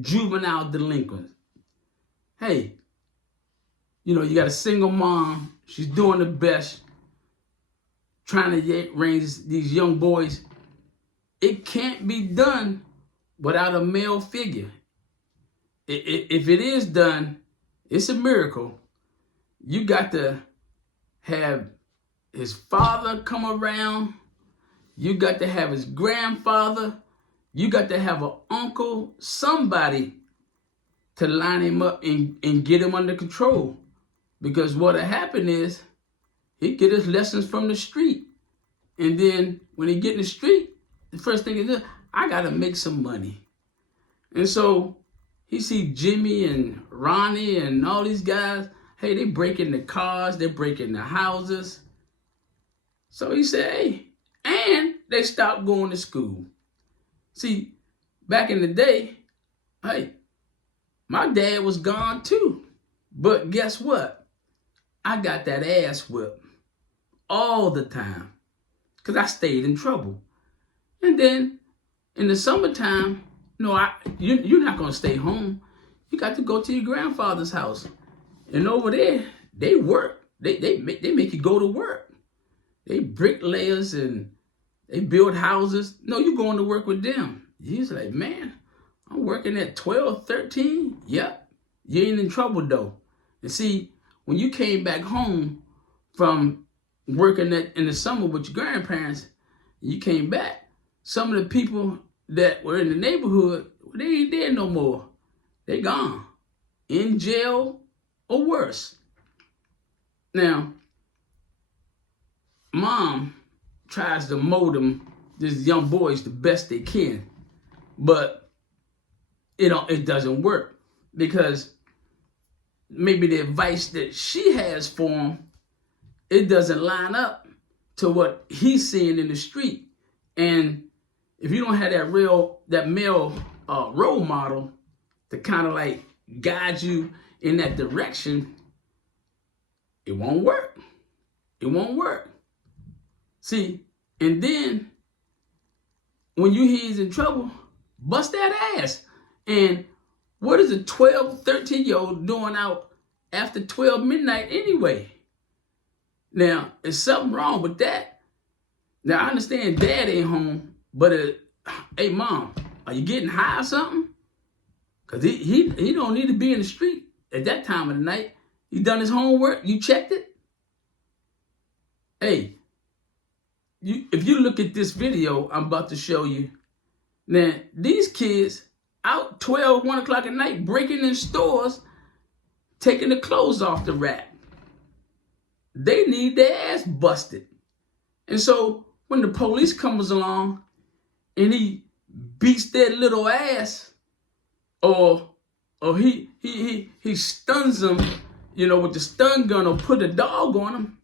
juvenile delinquents. Hey, you got a single mom. She's doing the best, trying to raise these young boys. It can't be done without a male figure. If it is done, it's a miracle. You got to have his father come around. You got to have his grandfather. You got to have an uncle, somebody to line him up and get him under control. Because what'll happen is he get his lessons from the street. And then when he get in the street, the first thing he does, I got to make some money. And so he see Jimmy and Ronnie and all these guys. Hey, they breaking the cars. They're breaking the houses. So he said, hey, and they stopped going to school. See, back in the day, hey, my dad was gone too. But guess what? I got that ass whipped all the time because I stayed in trouble. And then in the summertime, you're not going to stay home. You got to go to your grandfather's house. And over there, they work. They make you go to work. They bricklayers and they build houses. No, you're going to work with them. He's like, man, I'm working at 12, 13. Yep. You ain't in trouble, though. And see, when you came back home from working in the summer with your grandparents, you came back, some of the people that were in the neighborhood, they ain't there no more. They gone. In jail or worse. Now, mom tries to mold them, these young boys, the best they can. But it doesn't work because maybe the advice that she has for him, it doesn't line up to what he's seeing in the street. And if you don't have that male role model to kind of like guide you in that direction, it won't work. It won't work. See, and then when you hear he's in trouble, bust that ass. And what is a 12, 13-year-old doing out after 12 midnight anyway? Now, there's something wrong with that. Now, I understand dad ain't home, but hey, mom, are you getting high or something? Because he don't need to be in the street at that time of the night. He done his homework. You checked it? Hey, if you look at this video I'm about to show you, now, these kids out 12, 1 o'clock at night, breaking in stores, taking the clothes off the rack. They need their ass busted. And so when the police comes along and he beats their little ass, or he stuns them, with the stun gun, or put a dog on them.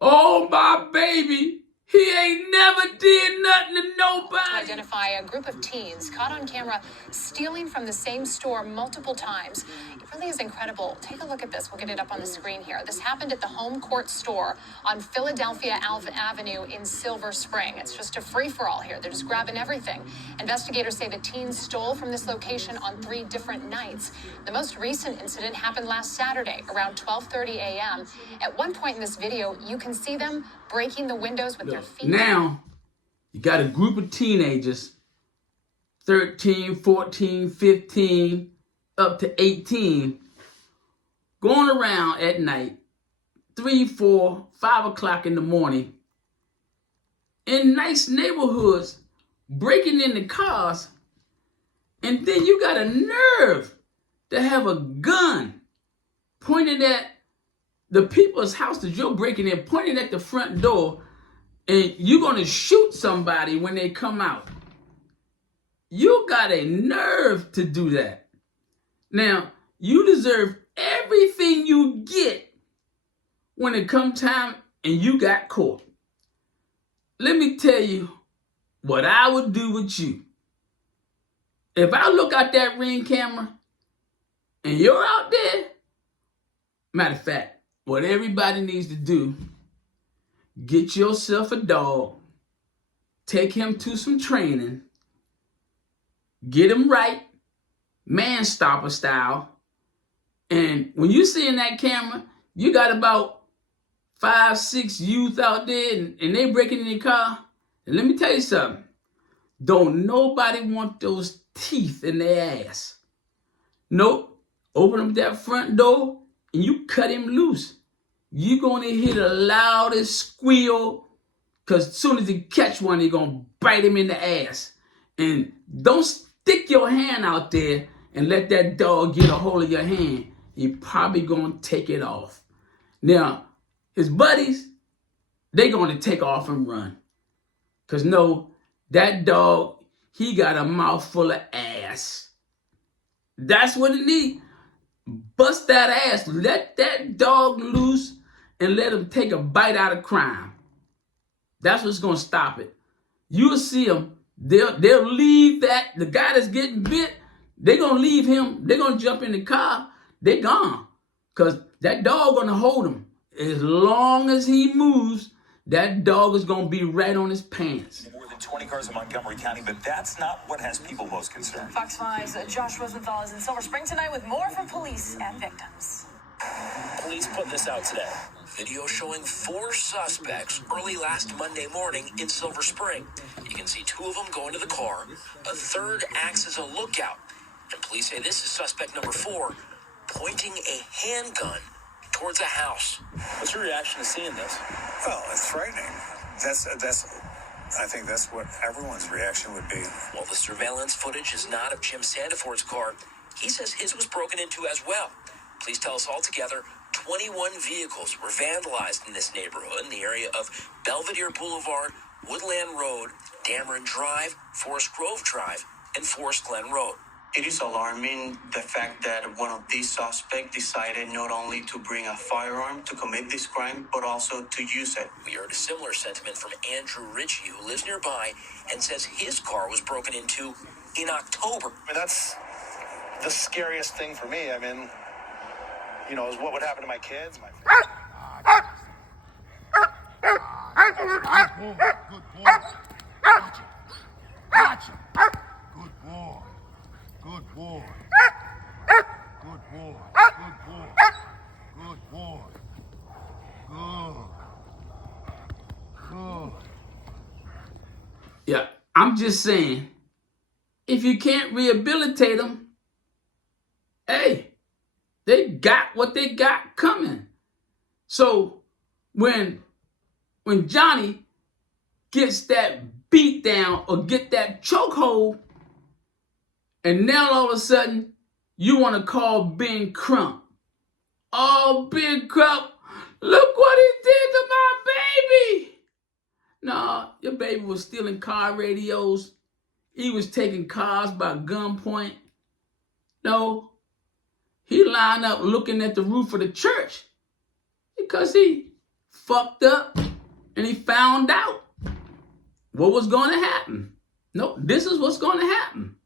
Oh, my baby, he ain't never did nothing to nobody. Identify a group of teens caught on camera stealing from the same store multiple times. It really is incredible. Take a look at this. We'll get it up on the screen here. This happened at the Home Court store on Philadelphia Avenue in Silver Spring. It's just a free-for-all here. They're just grabbing everything. Investigators say the teens stole from this location on 3 different nights. The most recent incident happened last Saturday around 12:30 a.m. At one point in this video, you can see them breaking the windows with their feet. Now, you got a group of teenagers, 13, 14, 15, up to 18, going around at night, 3, 4, 5 o'clock in the morning, in nice neighborhoods, breaking into cars, and then you got a nerve to have a gun pointed at the people's house that you're breaking in, pointed at the front door, and you're going to shoot somebody when they come out. You got a nerve to do that. Now, you deserve everything you get when it comes time and you got caught. Let me tell you what I would do with you. If I look out that Ring camera and you're out there, matter of fact, what everybody needs to do, get yourself a dog, take him to some training, get him right, man stopper style. And when you see in that camera, you got about 5, 6 youth out there and they breaking in your car. And let me tell you something. Don't nobody want those teeth in their ass. Nope. Open up that front door and you cut him loose. You're going to hear the loudest squeal, because as soon as he catch one, you're going to bite him in the ass. And don't stick your hand out there and let that dog get a hold of your hand. You're probably going to take it off. Now, his buddies, they're going to take off and run. Because no, that dog, he got a mouthful of ass. That's what it needs. Bust that ass. Let that dog loose and let him take a bite out of crime. That's what's going to stop it. You'll see them. They'll leave that. The guy that's getting bit, they're going to leave him. They're going to jump in the car. They're gone. Because that dog going to hold him. As long as he moves, that dog is going to be right on his pants. More than 20 cars in Montgomery County, but that's not what has people most concerned. Fox 5's Josh Rosenthal is in Silver Spring tonight with more from police and victims. Police put this out today. Video showing 4 suspects early last Monday morning in Silver Spring. You can see 2 of them go into the car. A third acts as a lookout. And police say this is suspect number 4, pointing a handgun towards a house. What's your reaction to seeing this? Well, it's frightening. I think that's what everyone's reaction would be. Well, the surveillance footage is not of Jim Sandiford's car. He says his was broken into as well. Police tell us altogether 21 vehicles were vandalized in this neighborhood in the area of Belvedere Boulevard, Woodland Road, Dameron Drive, Forest Grove Drive, and Forest Glen Road. It is alarming the fact that one of these suspects decided not only to bring a firearm to commit this crime, but also to use it. We heard a similar sentiment from Andrew Ritchie, who lives nearby and says his car was broken into in October. I mean, that's the scariest thing for me. I mean, you know, is what would happen to my kids, my family. Good boy. Gotcha. Gotcha. Good boy. Good boy. Good boy. Good boy. Good boy. Good. Good. Yeah, I'm just saying, if you can't rehabilitate them, hey, they got what they got coming. So when Johnny gets that beat down or get that chokehold, and now all of a sudden you want to call Ben Crump. Oh, Ben Crump, look what he did to my baby. No, your baby was stealing car radios. He was taking cars by gunpoint. No, he lined up looking at the roof of the church because he fucked up and he found out what was going to happen. No, this is what's going to happen.